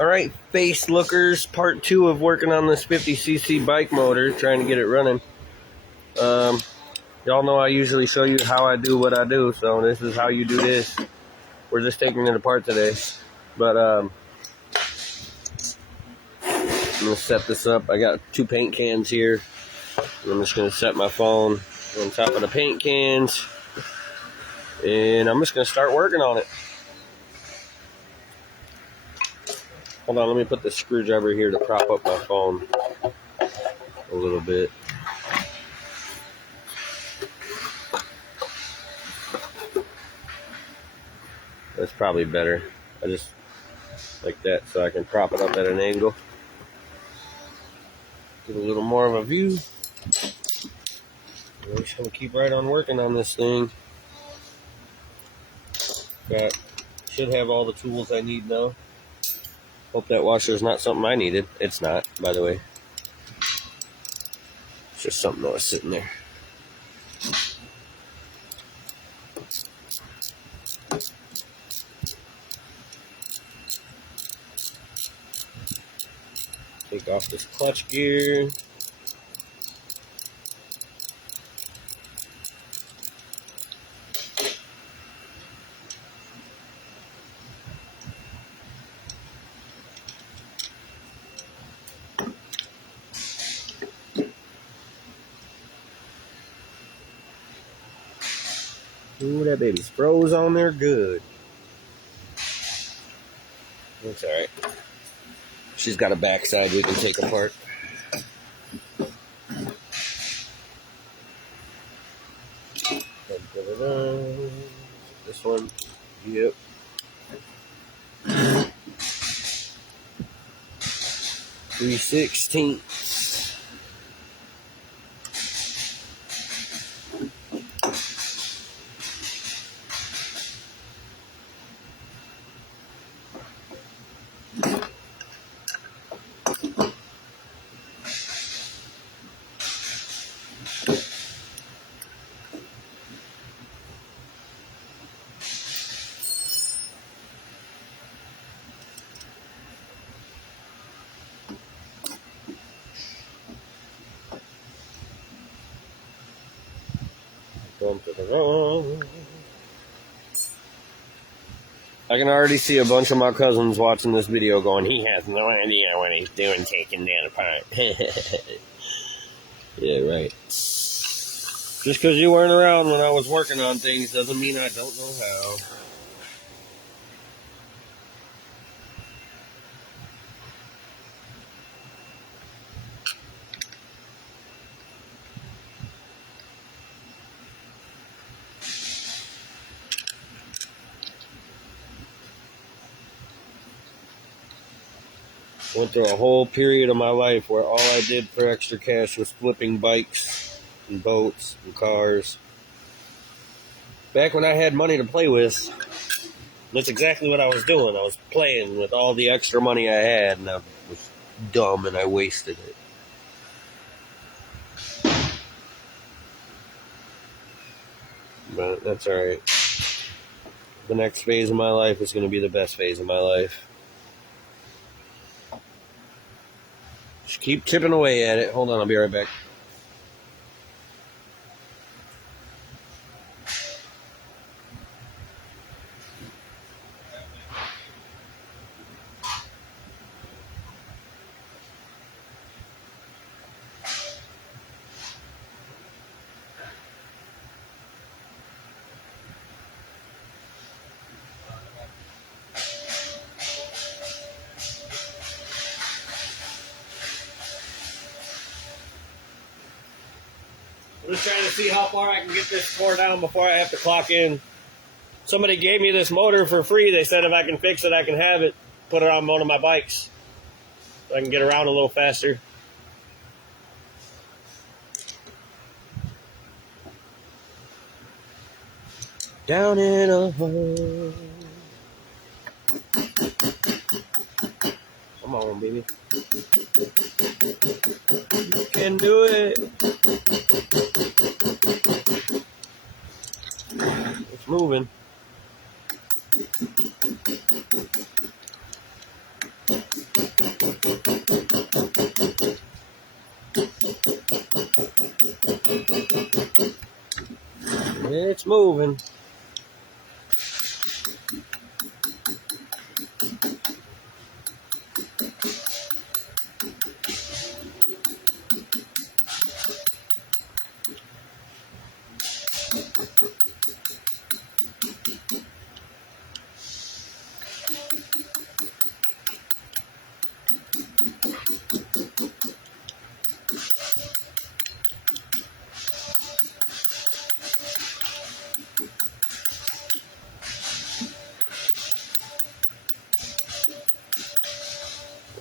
Alright, face lookers, part 2 of working on this 50cc bike motor, trying to get it running. Y'all know I usually show you how I do what I do, so this is how you do this. We're just taking it apart today. But I'm going to set this up. I got 2 paint cans here. I'm just going to set my phone on top of the paint cans. And I'm just going to start working on it. Hold on, let me put the screwdriver here to prop up my phone a little bit. That's probably better. I just like that so I can prop it up at an angle. Get a little more of a view. I'm just going to keep right on working on this thing. Should have all the tools I need now. Hope that washer is not something I needed. It's not, by the way. It's just something that was sitting there. Take off this clutch gear. Ooh, that baby's froze on there good. That's alright. She's got a backside we can take apart. This one. Yep. 3/16. I can already see a bunch of my cousins watching this video going, he has no idea what he's doing taking that apart. Yeah, right. Just because you weren't around when I was working on things doesn't mean I don't know how. Went through a whole period of my life where all I did for extra cash was flipping bikes and boats and cars. Back when I had money to play with, that's exactly what I was doing. I was playing with all the extra money I had, and I was dumb and I wasted it. But that's alright. The next phase of my life is going to be the best phase of my life. Just keep chipping away at it. Hold on, I'll be right back. I'm just trying to see how far I can get this tore down before I have to clock in. Somebody gave me this motor for free. They said if I can fix it, I can have it, put it on one of my bikes, so I can get around a little faster. Down in a hole. Come on, baby. You can do it. It's moving. It's moving.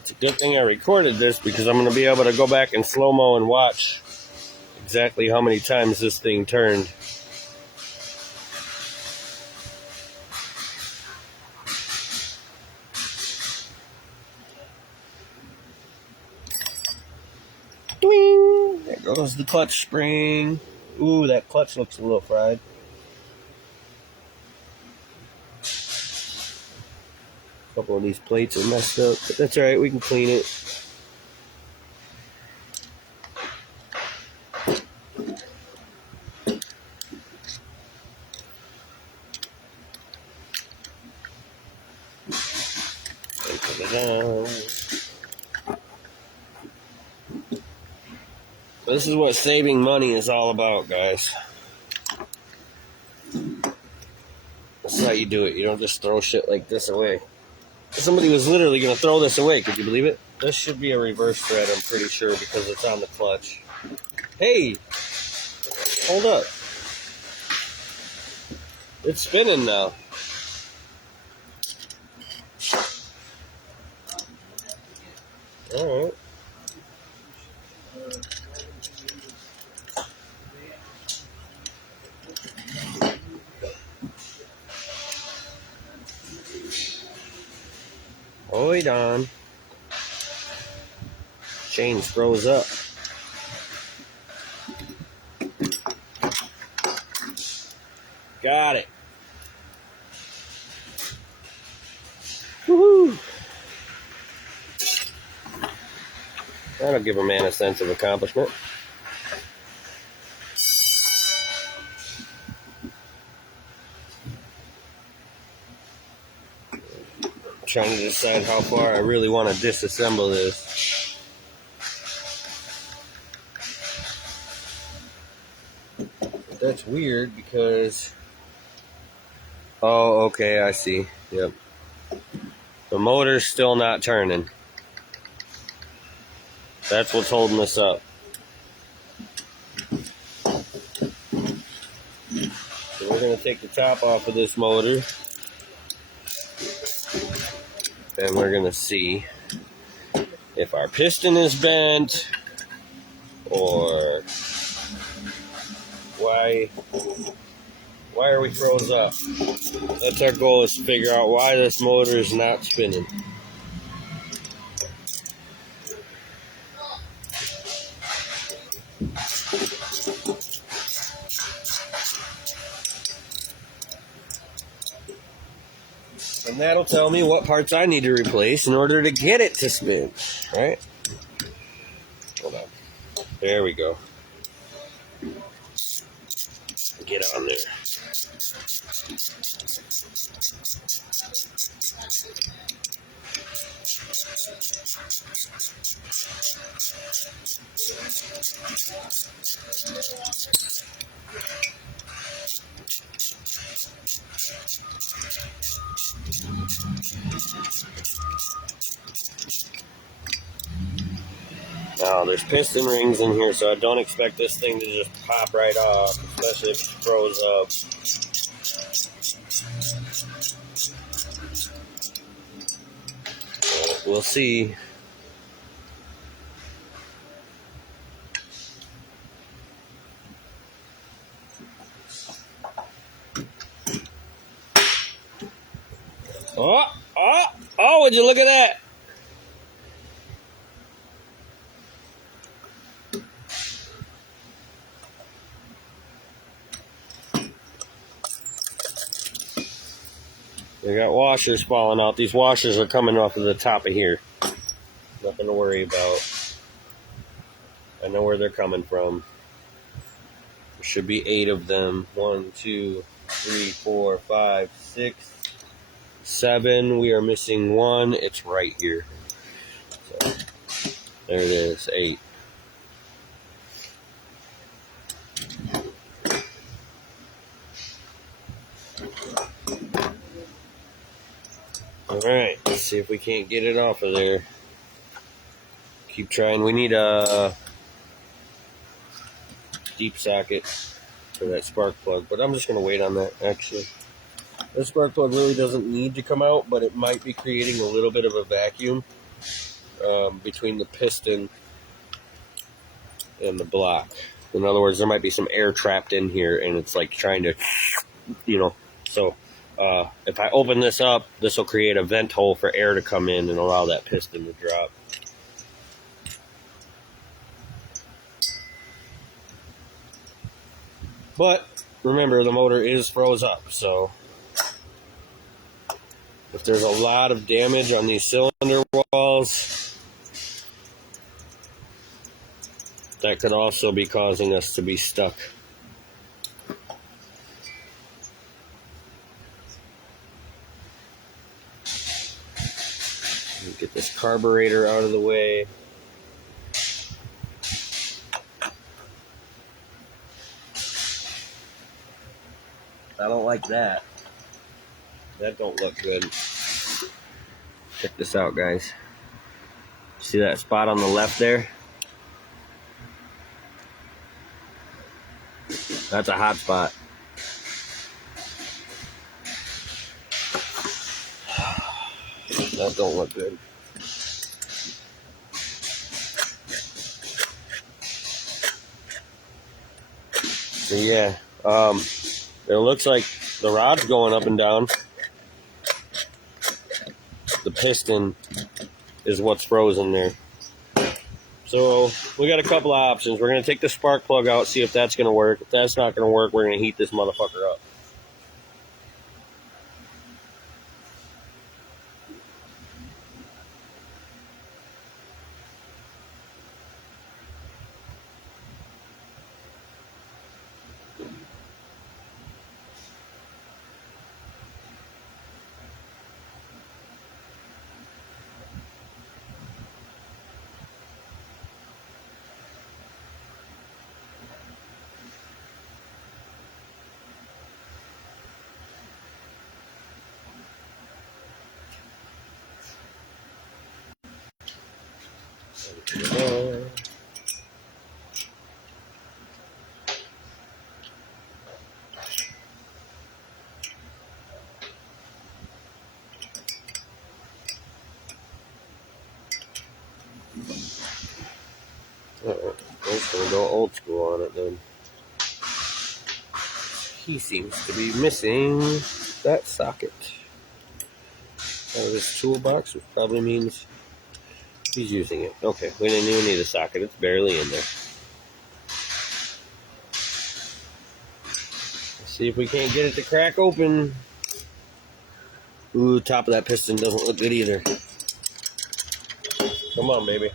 It's a good thing I recorded this because I'm going to be able to go back in slow-mo and watch exactly how many times this thing turned. Doing! There goes the clutch spring. Ooh, that clutch looks a little fried. A couple of these plates are messed up, but that's alright, we can clean it. And put it down. So this is what saving money is all about, guys. That's how you do it. You don't just throw shit like this away. Somebody was literally going to throw this away. Could you believe it? This should be a reverse thread, I'm pretty sure, because it's on the clutch. Hey! Hold up. It's spinning now. Alright. Hold on. Chain froze up. Got it. Woohoo! That'll give a man a sense of accomplishment. Trying to decide how far I really want to disassemble this. But that's weird because... Oh, okay, I see. Yep. The motor's still not turning. That's what's holding us up. So we're going to take the top off of this motor. And we're going to see if our piston is bent or why are we froze up. That's our goal, is to figure out why this motor is not spinning. And that'll tell me what parts I need to replace in order to get it to spin, right? Hold on. There we go. Get on there. Now, there's piston rings in here, so I don't expect this thing to just pop right off, especially if it froze up. But we'll see. Oh, would you look at that? They got washers falling out. These washers are coming off of the top of here. Nothing to worry about. I know where they're coming from. There should be 8 of them. 1, 2, 3, 4, 5, 6, 7. We are missing 1. It's right here. So, there it is, 8. Alright, let's see if we can't get it off of there. Keep trying. We need a deep socket for that spark plug, but I'm just going to wait on that, actually. The spark plug really doesn't need to come out, but it might be creating a little bit of a vacuum between the piston and the block. In other words, there might be some air trapped in here, and it's like trying to, so if I open this up, this will create a vent hole for air to come in and allow that piston to drop. But remember, the motor is froze up, so if there's a lot of damage on these cylinder walls, that could also be causing us to be stuck. Get this carburetor out of the way. I don't like that. That don't look good. Check this out, guys. See that spot on the left there? That's a hot spot. That don't look good. So yeah, it looks like the rod's going up and down. The piston is what's frozen there. So we got a couple of options. We're going to take the spark plug out, see if that's going to work. If that's not going to work, we're going to heat this motherfucker up. Uh-oh. I'm just going to go old school on it then. He seems to be missing that socket out of his toolbox, which probably means he's using it. Okay, we didn't even need a socket. It's barely in there. Let's see if we can't get it to crack open. Ooh, top of that piston doesn't look good either. Come on, baby.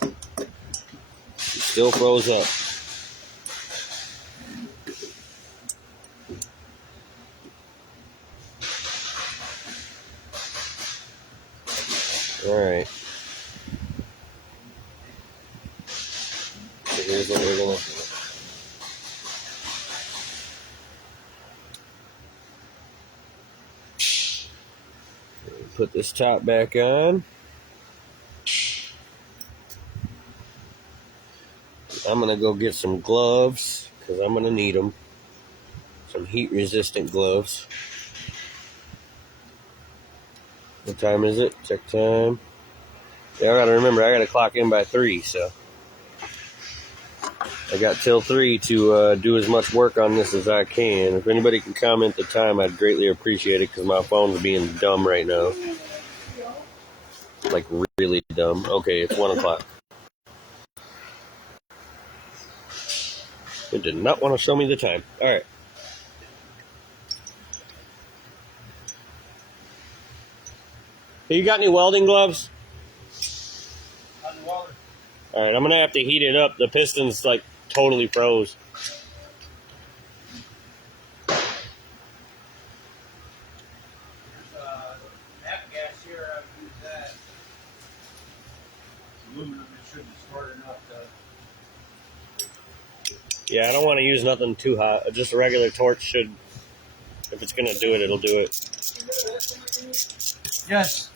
It still froze up. Alright. So here's what we're going to do. Put this top back on. I'm going to go get some gloves because I'm going to need them. Some heat resistant gloves. What time is it? Check time. Yeah, I got to remember, I got to clock in by 3, so I got till 3 to do as much work on this as I can. If anybody can comment the time, I'd greatly appreciate it because my phone's being dumb right now. Like, really dumb. Okay, it's 1 o'clock. It did not want to show me the time. Alright. Hey, you got any welding gloves? Alright, I'm going to have to heat it up. The piston's like totally froze. Nap gas here, I've used that. Aluminum, it should be smart enough to. Yeah, I don't want to use nothing too hot. Just a regular torch should, if it's going to do it, it'll do it. Yes.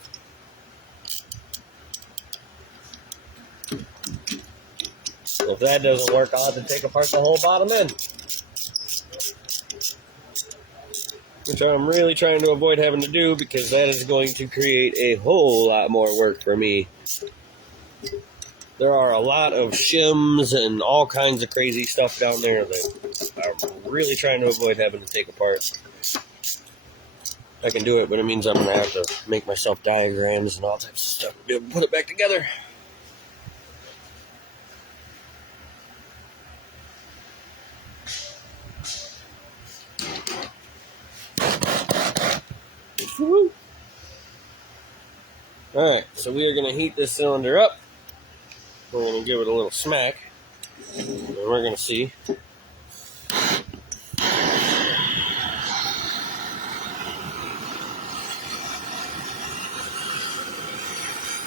If that doesn't work, I'll have to take apart the whole bottom end. Which I'm really trying to avoid having to do because that is going to create a whole lot more work for me. There are a lot of shims and all kinds of crazy stuff down there that I'm really trying to avoid having to take apart. I can do it, but it means I'm going to have to make myself diagrams and all types of stuff to be able to put it back together. Alright, so we are going to heat this cylinder up. We're going to give it a little smack. And we're going to see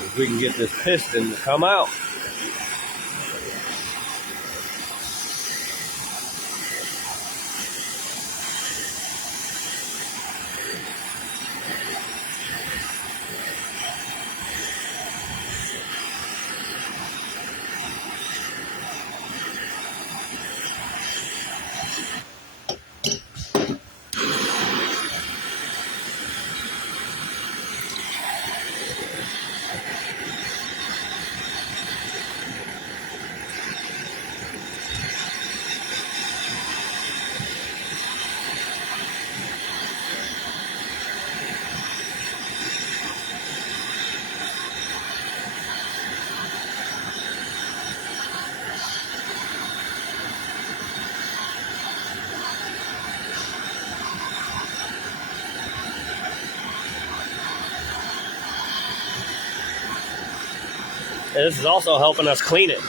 if we can get this piston to come out. And this is also helping us clean it.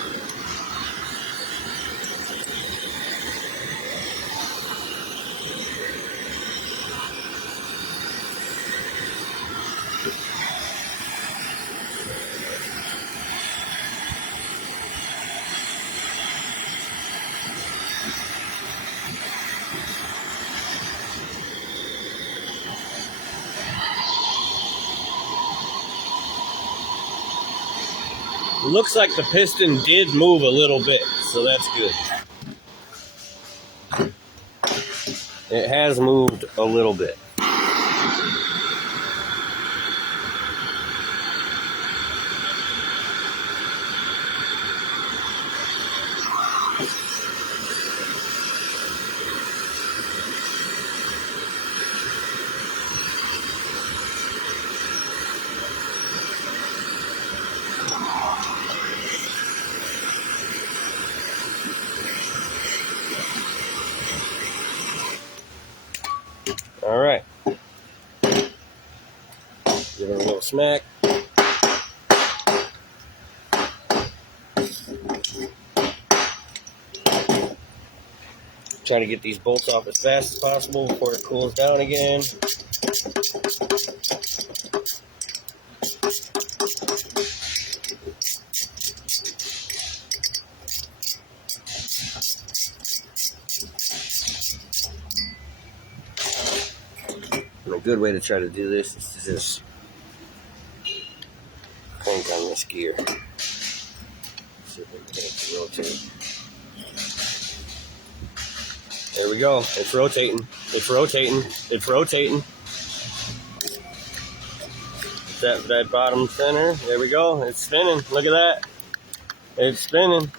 Looks like the piston did move a little bit, so that's good. It has moved a little bit. All right. Give it a little smack. Try to get these bolts off as fast as possible before it cools down again. And a good way to try to do this is to just crank on this gear. See if we can get it to rotate. There we go. It's rotating. It's rotating. It's rotating. That bottom center. There we go. It's spinning. Look at that. It's spinning.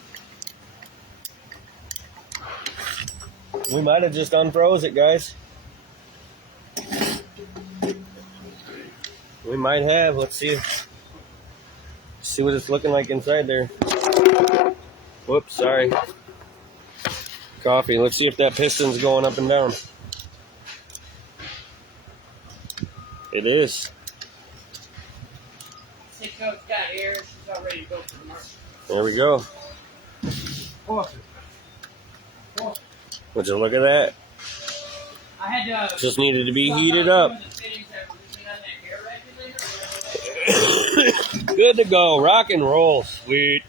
We might have just unfroze it, guys. We might have. Let's see. See what it's looking like inside there. Whoops, sorry. Coffee. Let's see if that piston's going up and down. It is. See, Coach got here. She's all ready to go for the market. There we go. Awesome. Would you look at that? I had to. Just needed to be heated up. Good to go. Rock and roll. Sweet.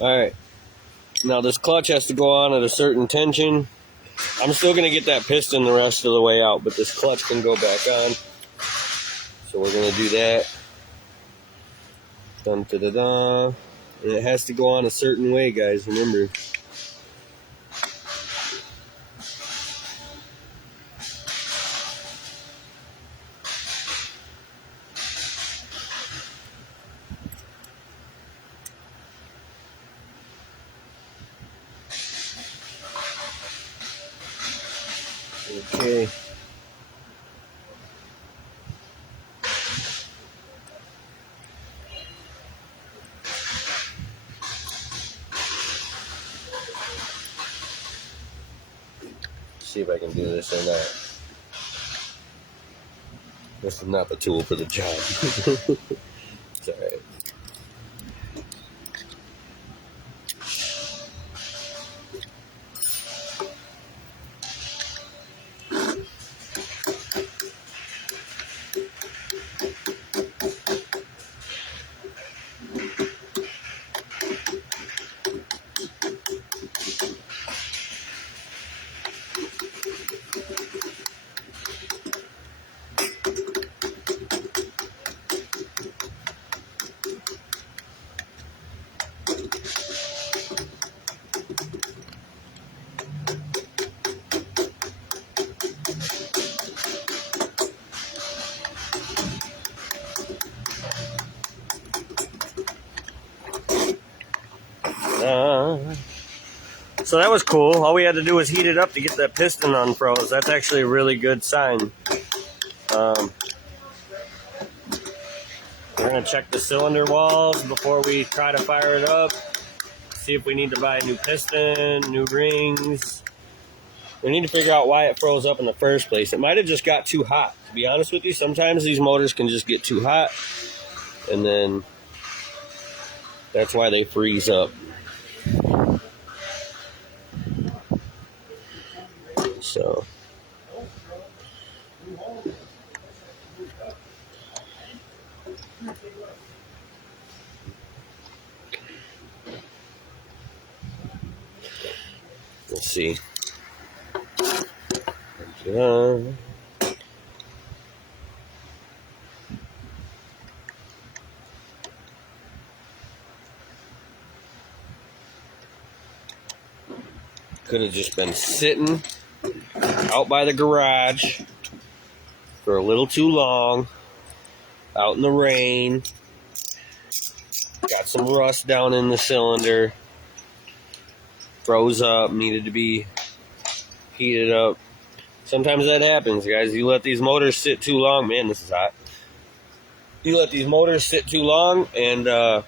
Alright. Now this clutch has to go on at a certain tension. I'm still going to get that piston the rest of the way out, but this clutch can go back on. So we're going to do that. Dun, da, da, da. And it has to go on a certain way, guys. Remember. Okay. See if I can do this or not. This is not the tool for the job. It's alright. So that was cool. All we had to do was heat it up to get that piston unfroze. That's actually a really good sign. We're going to check the cylinder walls before we try to fire it up. See if we need to buy a new piston, new rings. We need to figure out why it froze up in the first place. It might have just got too hot. To be honest with you, sometimes these motors can just get too hot. And then that's why they freeze up. So let's see. Could have just been sitting out by the garage for a little too long, out in the rain. Got some rust down in the cylinder. Froze up, needed to be heated up. Sometimes that happens, guys. You let these motors sit too long. Man, this is hot. You let these motors sit too long, and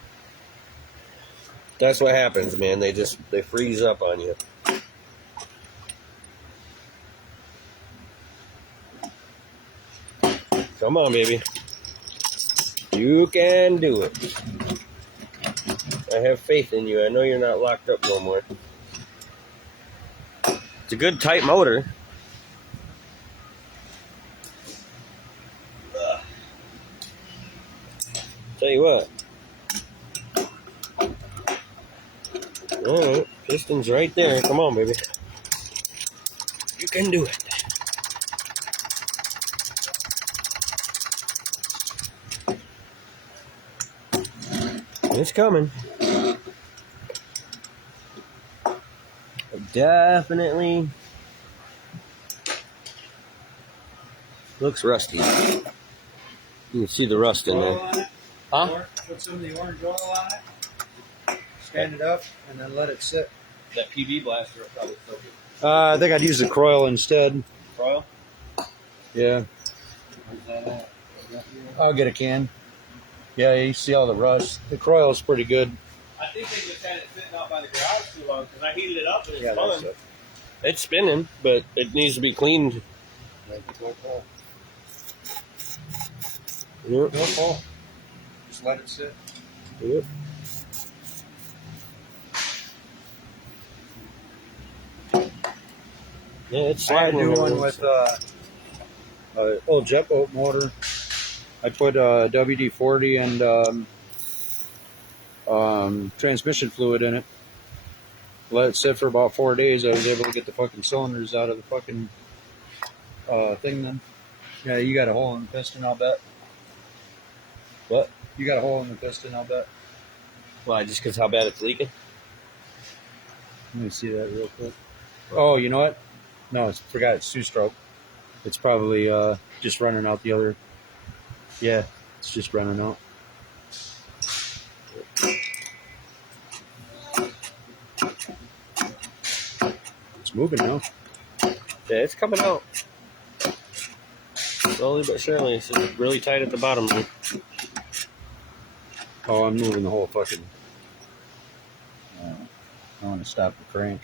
that's what happens, man. They freeze up on you. Come on, baby. You can do it. I have faith in you. I know you're not locked up no more. It's a good tight motor. Tell you what. Alright, piston's right there. Come on, baby. You can do it. It's coming. Definitely looks rusty. You can see the rust in there. Huh? Put some of the orange oil on it. Stand it up and then let it sit. That PB blaster will probably still be. I think I'd use the Croyle instead. Croyle? Yeah. Where's that at? I'll get a can. Yeah, you see all the rust. The Croyle's pretty good. I think they just had it sitting out by the garage too long because I heated it up and it's Yeah, fun. that's It's spinning, but it needs to be cleaned. Yep. Go full. Just let it sit. Yep. Yeah, it's I had sliding. to do one with old jet boat motor. I put WD-40 and transmission fluid in it. Let it sit for about 4 days. I was able to get the fucking cylinders out of the fucking thing then. Yeah, you got a hole in the piston, I'll bet. What? You got a hole in the piston, I'll bet. Why? Just because how bad it's leaking? Let me see that real quick. Oh, you know what? No, forgot it's two-stroke. It's probably just running out the other. Yeah, it's just running out. It's moving now. Yeah, it's coming out. Slowly but surely. It's just really tight at the bottom. Oh, I'm moving the whole fucking. I want to stop the crank.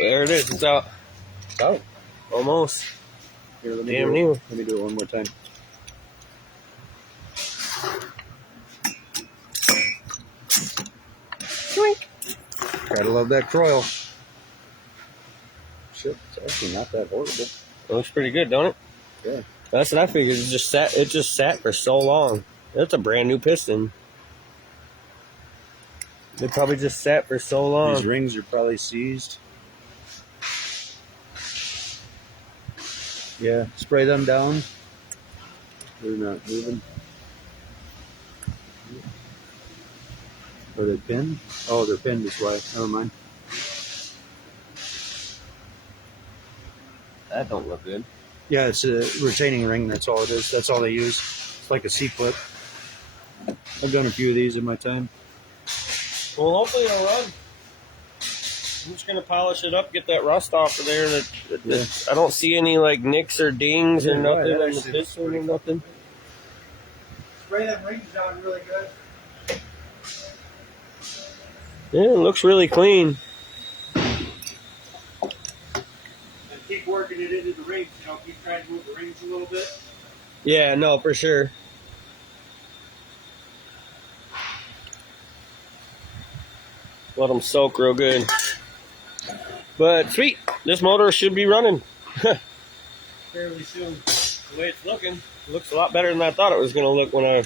There it is. It's out. It's out. Almost. Here, let me Damn do near. it. Let me do it one more time. Gotta love that coil. Shit, it's actually not that horrible. It looks pretty good, don't it? Yeah. That's what I figured. It just sat for so long. That's a brand new piston. It probably just sat for so long. These rings are probably seized. Yeah, spray them down. They're not moving. Are they pinned? Oh, they're pinned this way. Never mind. That don't look good. Yeah, it's a retaining ring. That's all it is. That's all they use. It's like a C-clip. I've done a few of these in my time. Well, hopefully it'll run. I'm just gonna polish it up, get that rust off of there. I don't see any like nicks or dings or Yeah, nothing that on the actually piston or looks nothing. Spray them rings down really good. Yeah, it looks really clean. And keep working it into the rings. You know, keep trying to move the rings a little bit. Yeah, no, for sure. Let them soak real good. But sweet, this motor should be running fairly soon. The way it's looking, it looks a lot better than I thought it was going to look when I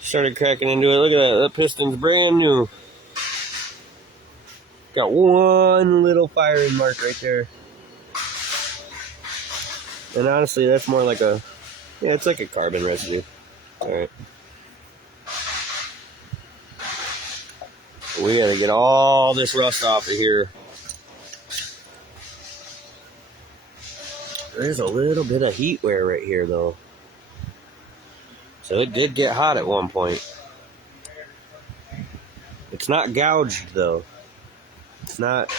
started cracking into it. Look at that, that piston's brand new. Got one little firing mark right there. And honestly, that's more like a, yeah, it's like a carbon residue. Alright. We gotta get all this rust off of here. There's a little bit of heat wear right here though. So it did get hot at one point. It's not gouged though. It's not.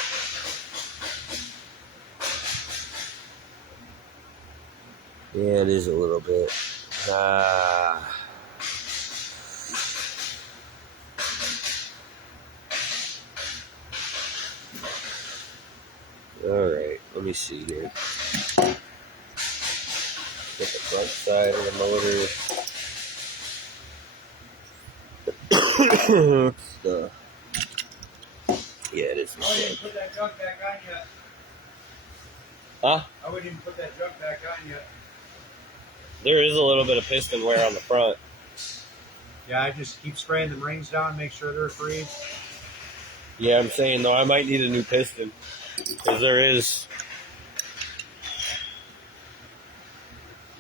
Yeah, it is a little bit. Alright, let me see here. Get the front side of the motor. Yeah, it is. I wouldn't even put that junk back on yet. Huh? I wouldn't even put that junk back on yet. There is a little bit of piston wear on the front. Yeah, I just keep spraying the rings down, make sure they're free. Yeah, I'm saying though, I might need a new piston. Because there is.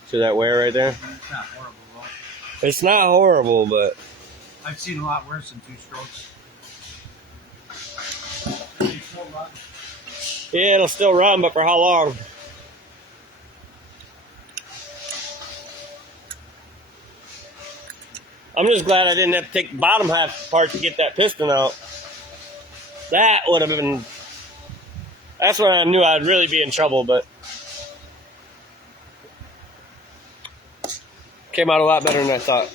See that wear right there? It's not horrible though. It's not horrible, but I've seen a lot worse than two strokes. They still run. yeah, it'll still run, but for how long? I'm just glad I didn't have to take the bottom half apart to get that piston out. That would have been... That's when I knew I'd really be in trouble, but... Came out a lot better than I thought.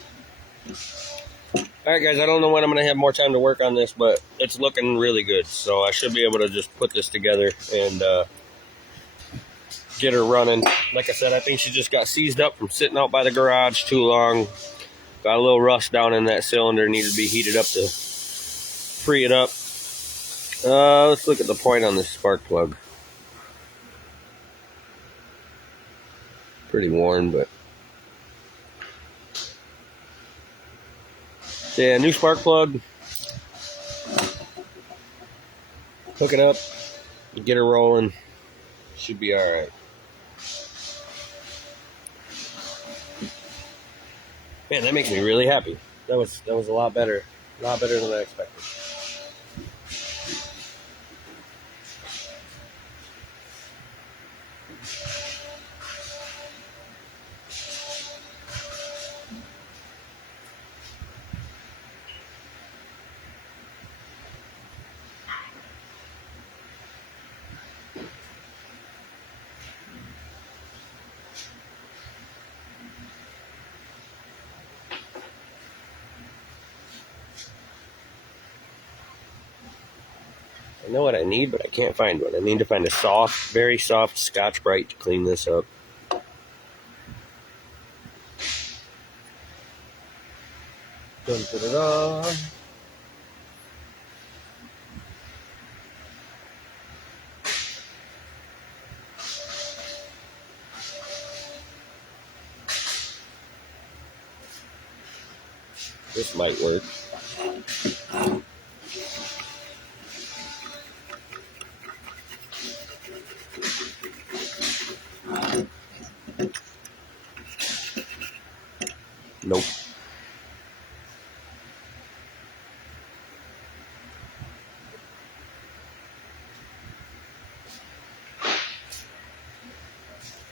Alright guys, I don't know when I'm going to have more time to work on this, but it's looking really good. So I should be able to just put this together and get her running. Like I said, I think she just got seized up from sitting out by the garage too long. Got a little rust down in that cylinder, needed to be heated up to free it up. Let's look at the point on this spark plug. Pretty worn, but yeah, new spark plug. Hook it up, get her rolling. Should be all right. Man, that makes me really happy. That was a lot better than I expected. I know what I need, but I can't find one. I need to find a soft, very soft Scotch-Brite to clean this up. Dun, da, da, da. This might work. Nope.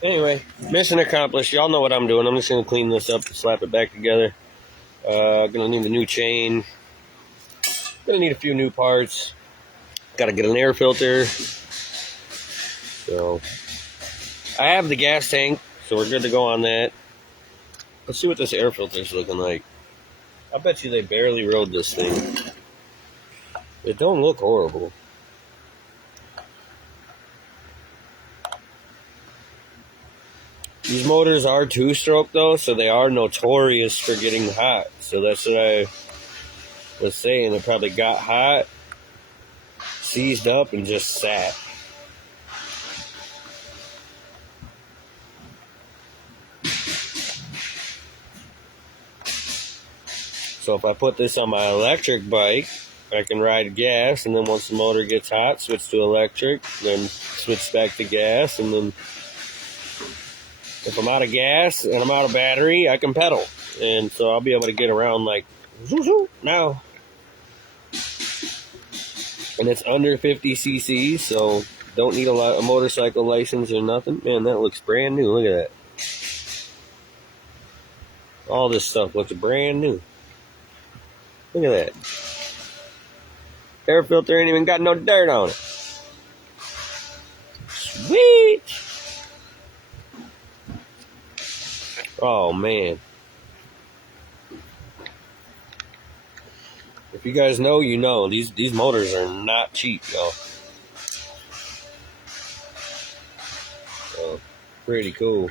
Anyway, mission accomplished. Y'all know what I'm doing. I'm just going to clean this up and slap it back together. Gonna need a new chain. Gonna need a few new parts. Gotta get an air filter. So, I have the gas tank, so we're good to go on that. Let's see what this air filter is looking like. I bet you they barely rode this thing. It don't look horrible. These motors are two-stroke though, so they are notorious for getting hot. So that's what I was saying. It probably got hot, seized up, and just sat. So if I put this on my electric bike, I can ride gas, and then once the motor gets hot, switch to electric, then switch back to gas, and then if I'm out of gas and I'm out of battery, I can pedal. And so I'll be able to get around like now. And it's under 50 cc, so don't need a motorcycle license or nothing. Man, that looks brand new. Look at that. All this stuff looks brand new. Look at that. Air filter ain't even got no dirt on it. Sweet! Oh, man. If you guys know, you know. These motors are not cheap, y'all. So, pretty cool.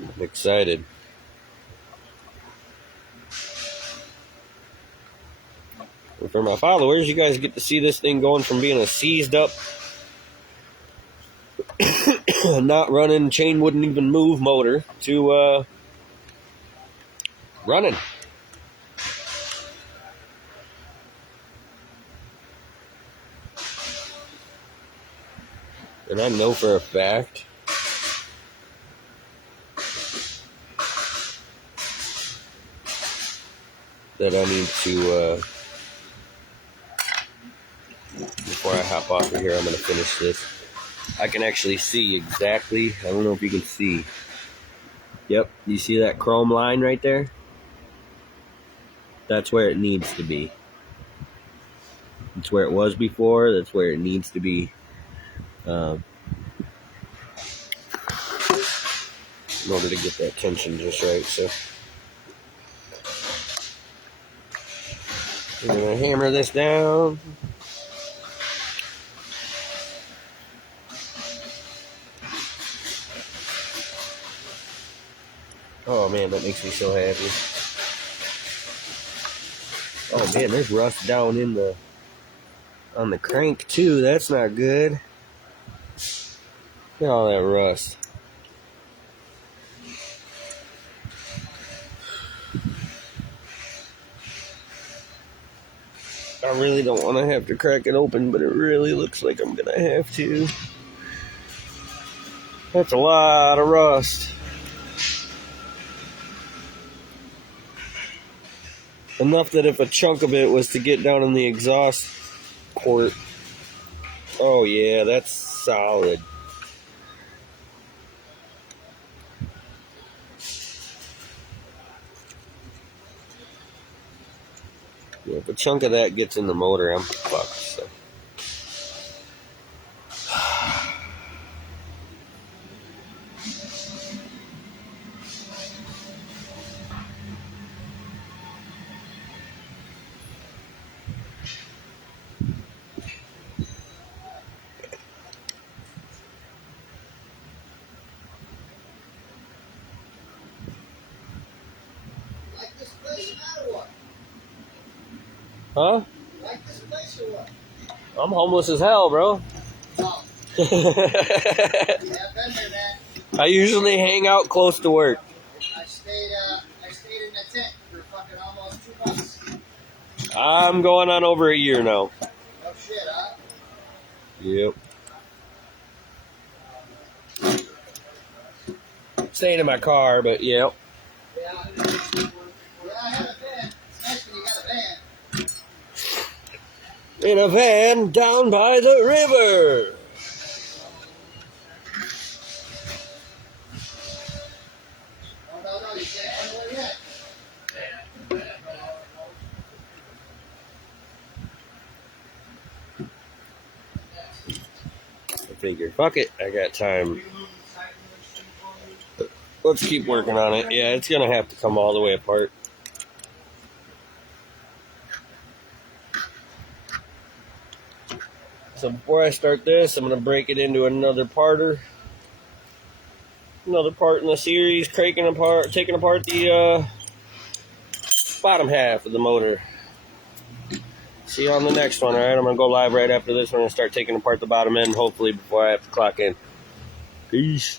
I'm excited. And for my followers, you guys get to see this thing going from being a seized up, not running, chain wouldn't even move motor to running. And I know for a fact that I need to before I hop off of here, I'm going to finish this. I can actually see exactly, I don't know if you can see. Yep, you see that chrome line right there? That's where it needs to be. It's where it was before, that's where it needs to be. In order to get that tension just right, so We're gonna hammer this down. Oh man, that makes me so happy. Oh man, there's rust down in the on the crank too. That's not good. Look at all that rust. I really don't want to have to crack it open, but it really looks like I'm gonna have to. That's a lot of rust. Enough that if a chunk of it was to get down in the exhaust port, oh yeah, that's solid. Yeah, if a chunk of that gets in the motor, I'm fucked. So. Like this place or what? Huh? Like this place or what? I'm homeless as hell, bro. Oh, yeah, I've been there, man. I usually hang out close to work. I stayed in a tent for fucking almost 2 months. I'm going on over a year now. Oh shit, huh? Yep. Staying in my car, but yep. Yeah. Yeah, I have a van. It's nice when you got a van. In a van down by the river. Oh, no, you can't run away yet. I figured, fuck it, I got time. Let's keep working on it. Yeah, it's gonna have to come all the way apart. So before I start this, I'm gonna break it into another part in the series, taking apart the bottom half of the motor. See you on the next one. All right, I'm gonna go live right after this. I'm gonna start taking apart the bottom end, hopefully before I have to clock in. Peace.